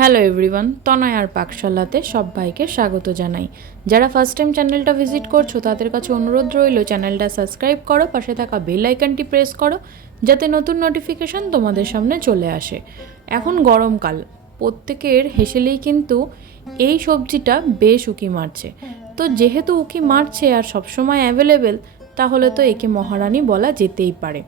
Hello everyone তনয় আর পাকশালাতে সবাইকে স্বাগত জানাই। যারা ফার্স্ট টাইম চ্যানেলটা ভিজিট করছ, তাদের কাছে অনুরোধ রইল চ্যানেলটা সাবস্ক্রাইব করো, পাশে থাকা বেল আইকনটি প্রেস করো, যাতে নতুন নোটিফিকেশান তোমাদের সামনে চলে আসে। এখন গরমকাল, প্রত্যেকের হেসেলেই কিন্তু এই সবজিটা বেশ উকি মারছে। তো যেহেতু উকি মারছে আর সবসময় অ্যাভেলেবেল তাহলে তো একে মহারানী বলা যেতেই পারে।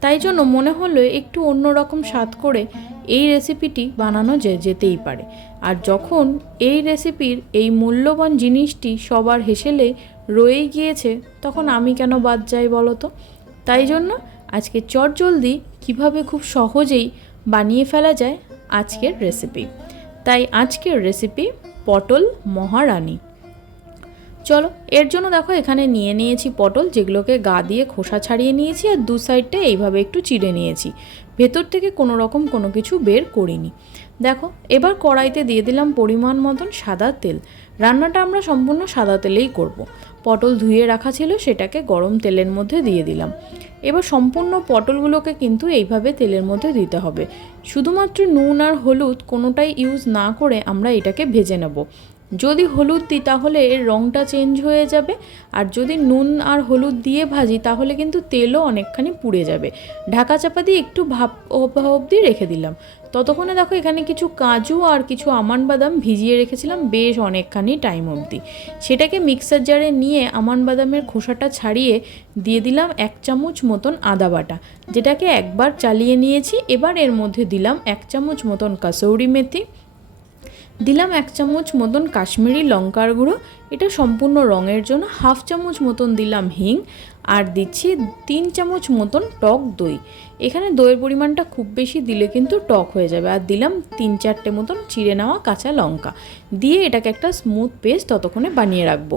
তাই জন্য মনে হলো একটু অন্যরকম স্বাদ করে এই রেসিপিটি বানানো যে, যেতেই পারে। আর যখন এই রেসিপির এই মূল্যবান জিনিসটি সবার হেসেলে রয়েই গিয়েছে, তখন আমি কেন বাদ যাই বলো তো? তাই জন্য আজকে চটজলদি কীভাবে খুব সহজেই বানিয়ে ফেলা যায় আজকের রেসিপি। তাই আজকের রেসিপি পটল মহারানী। চলো, এর জন্য দেখো এখানে নিয়ে নিয়েছি পটল, যেগুলোকে গা দিয়ে খোসা ছাড়িয়ে নিয়েছি আর দু সাইডটা এইভাবে একটু চিড়ে নিয়েছি। ভেতর থেকে কোনো রকম কোনো কিছু বের করিনি। দেখো, এবার কড়াইতে দিয়ে দিলাম পরিমাণ মতন সাদা তেল। রান্নাটা আমরা সম্পূর্ণ সাদা তেলেই করব। পটল ধুয়ে রাখা ছিল, সেটাকে গরম তেলের মধ্যে দিয়ে দিলাম। এবার সম্পূর্ণ পটলগুলোকে কিন্তু এইভাবে তেলের মধ্যে দিতে হবে। শুধুমাত্র নুন আর হলুদ কোনোটাই ইউজ না করে আমরা এটাকে ভেজে নেব। যদি হলুদ দিই তাহলে এর রঙটা চেঞ্জ হয়ে যাবে, আর যদি নুন আর হলুদ দিয়ে ভাজি তাহলে কিন্তু তেলও অনেকখানি পুড়ে যাবে। ঢাকা চাপা দিয়ে একটু ভাপ অবধি রেখে দিলাম। ততক্ষণে দেখো এখানে কিছু কাজু আর কিছু আমান বাদাম ভিজিয়ে রেখেছিলাম বেশ অনেকখানি টাইম অবধি। সেটাকে মিক্সার জারে নিয়ে আমান বাদামের খোসাটা ছাড়িয়ে দিয়ে দিলাম এক চামচ মতন আদা বাটা, যেটাকে একবার চালিয়ে নিয়েছি। এবার এর মধ্যে দিলাম এক চামচ মতন কাসৌরি মেথি, দিলাম এক চামচ মতন কাশ্মীরি লঙ্কার গুঁড়ো এটা সম্পূর্ণ রঙের জন্য হাফ চামচ মতন দিলাম হিং আর দিচ্ছি তিন চামচ মতন টক দই। এখানে দইয়ের পরিমাণটা খুব বেশি দিলে কিন্তু টক হয়ে যাবে। আর দিলাম তিন চারটে মতন চিড়ে নেওয়া কাঁচা লঙ্কা। দিয়ে এটাকে একটা স্মুথ পেস্ট ততক্ষণে বানিয়ে রাখব।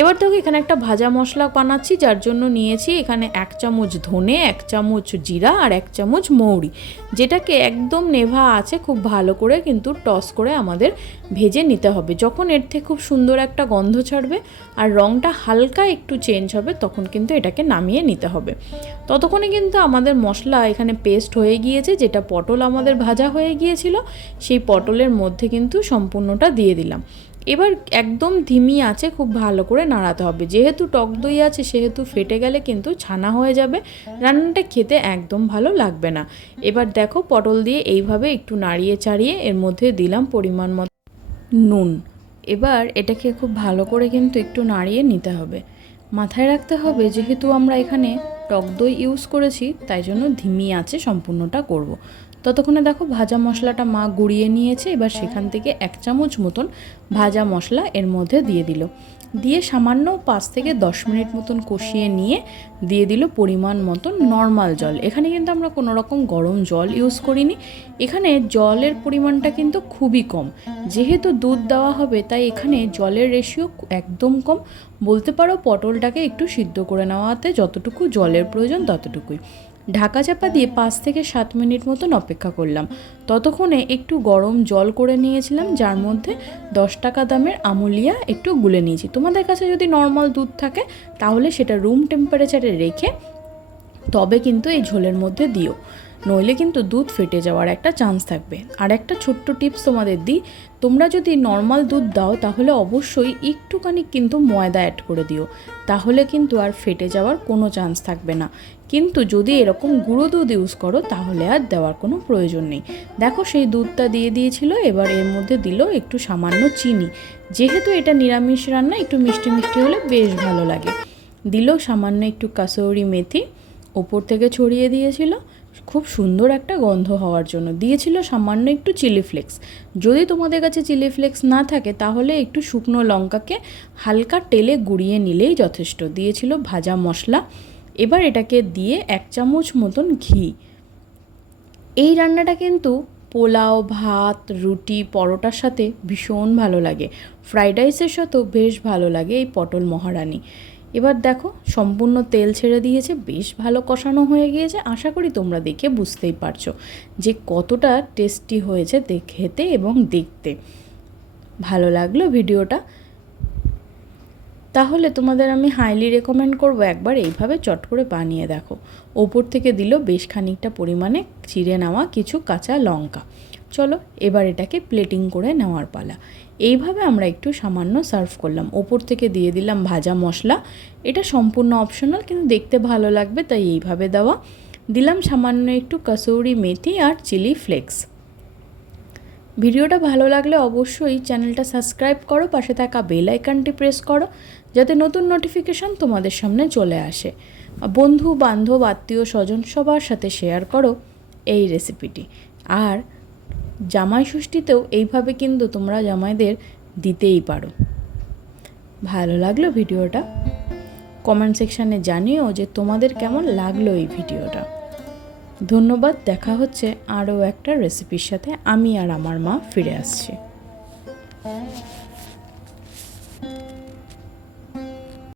এবার দেখো এখানে একটা ভাজা মশলা বানাচ্ছি, যার জন্য নিয়েছি এখানে এক চামচ ধনে, এক চামচ জিরা আর এক চামচ মৌরি। যেটাকে একদম নেভা আছে, খুব ভালো করে কিন্তু টস করে আমাদের ভেজে নিতে হবে। যখন এর থেকে খুব সুন্দর একটা গন্ধ ছাড়বে আর রঙটা হালকা একটু চেঞ্জ হবে, তখন কিন্তু এটাকে নামিয়ে নিতে হবে। ততক্ষণে কিন্তু আমাদের মশলা এখানে পেস্ট হয়ে গিয়েছে, যেটা পটল আমাদের ভাজা হয়ে গিয়েছিল, সেই পটলের মধ্যে কিন্তু সম্পূর্ণটা দিয়ে দিলাম। এবার একদম ধিমি আছে, খুব ভালো করে নাড়াতে হবে। যেহেতু টক দই আছে, সেহেতু ফেটে গেলে কিন্তু ছানা হয়ে যাবে। রান্নাটা খেতে একদম ভালো লাগবে না। এবার দেখো পটল দিয়ে এইভাবে একটু নাড়িয়ে চাড়িয়ে এর মধ্যে দিলাম পরিমাণ মতো নুন। এবার এটাকে খুব ভালো করে কিন্তু একটু নাড়িয়ে নিতে হবে মাথায় রাখতে হবে যেহেতু আমরা এখানে টক দই ইউজ করেছি, তাই জন্য ধিমি আছে সম্পূর্ণটা করব। ততক্ষণে দেখো ভাজা মশলাটা মা গুঁড়িয়ে নিয়েছে, এবার সেখান থেকে এক চামচ মতন ভাজা মশলা এর মধ্যে দিয়ে দিল দিয়ে সামান্য পাঁচ থেকে দশ মিনিট মতন কষিয়ে নিয়ে দিয়ে দিল পরিমাণ মতন নর্মাল জল। এখানে কিন্তু আমরা কোনো রকম গরম জল ইউজ করিনি। এখানে জলের পরিমাণটা কিন্তু খুবই কম। যেহেতু দুধ দেওয়া হবে, তাই এখানে জলের রেশিও একদম কম। বলতে পারো পটলটাকে একটু সিদ্ধ করে নেওয়াতে যতটুকু জলের প্রয়োজন ততটুকুই। ঢাকা চাপা দিয়ে পাঁচ থেকে সাত মিনিট মতন অপেক্ষা করলাম। ততক্ষণে একটু গরম জল করে নিয়েছিলাম, যার মধ্যে দশ টাকা দামের আমুলিয়া একটু গুলে নিয়েছি। তোমাদের কাছে যদি নর্মাল দুধ থাকে, তাহলে সেটা রুম টেম্পারেচারে রেখে তবে কিন্তু এই ঝোলের মধ্যে দিও। নইলে কিন্তু দুধ ফেটে যাওয়ার একটা চান্স থাকবে। আর একটা ছোট্ট টিপস তোমাদের দিই। তোমরা যদি নর্মাল দুধ দাও, তাহলে অবশ্যই একটুখানি কিন্তু ময়দা অ্যাড করে দিও। তাহলে কিন্তু আর ফেটে যাওয়ার কোনো চান্স থাকবে না। কিন্তু যদি এরকম গুঁড়ো দুধ ইউজ করো, তাহলে আর দেওয়ার কোনো প্রয়োজন নেই। দেখো সেই দুধটা দিয়ে দিয়েছিল, এবার এর মধ্যে দিল একটু সামান্য চিনি। যেহেতু এটা নিরামিষ রান্না, একটু মিষ্টি মিষ্টি হলে বেশ ভালো লাগে। দিল সামান্য একটু কাসৌরি মেথি। ওপর থেকে ছড়িয়ে দিয়েছিল। খুব সুন্দর একটা গন্ধ হওয়ার জন্য। দিয়েছিল সামান্য একটু চিলি ফ্লেক্স। যদি তোমাদের কাছে চিলি ফ্লেক্স না থাকে, তাহলে একটু শুকনো লঙ্কাকে হালকা টেলে গুঁড়িয়ে নিলেই যথেষ্ট। দিয়েছিল ভাজা মশলা। এবার এটাকে দিয়ে এক চামচ মতন ঘি। এই রান্নাটা কিন্তু পোলাও, ভাত, রুটি, পরোটার সাথে ভীষণ ভালো লাগে। ফ্রাইড রাইসের সাথেও বেশ ভালো লাগে এই পটল মহারানি। এবার দেখো, সম্পূর্ণ তেল ছেড়ে দিয়েছে, বেশ ভালো কষানো হয়ে গিয়েছে, আশা করি তোমরা দেখে বুঝতেই পারছ যে কতটা টেস্টি হয়েছে খেতে এবং দেখতে। ভালো লাগল ভিডিওটা? তাহলে তোমাদের আমি হাইলি রেকমেন্ড করব একবার, এইভাবে চট করে বানিয়ে দেখো। ওপর থেকে দিল বেশ খানিকটা পরিমাণে চিড়ে নেওয়া কিছু কাঁচা লঙ্কা। চলো, এবার এটাকে প্লেটিং করে নেওয়ার পালা। এইভাবে আমরা একটু সামান্য সার্ভ করলাম। ওপর থেকে দিয়ে দিলাম ভাজা মশলা। এটা সম্পূর্ণ অপশনাল কিন্তু দেখতে ভালো লাগবে, তাই এইভাবে দেওয়া। দিলাম সামান্য একটু কসৌরি মেথি আর চিলি ফ্লেক্স। ভিডিওটা ভালো লাগলে অবশ্যই চ্যানেলটা সাবস্ক্রাইব করো, পাশে থাকা বেল আইকনটি প্রেস করো, যাতে নতুন নোটিফিকেশান তোমাদের সামনে চলে আসে। বন্ধু, বান্ধব, আত্মীয়, স্বজন সবার সাথে শেয়ার করো এই রেসিপিটি আর জামাই ষষ্ঠীতেও এইভাবে কিন্তু তোমরা জামাইদের দিতেই পারো। ভালো লাগল ভিডিওটা? কমেন্ট সেকশানে জানিও যে তোমাদের কেমন লাগল এই ভিডিওটা। ধন্যবাদ, দেখা হচ্ছে আরও একটা রেসিপির সাথে আমি আর আমার মা ফিরে আসছি।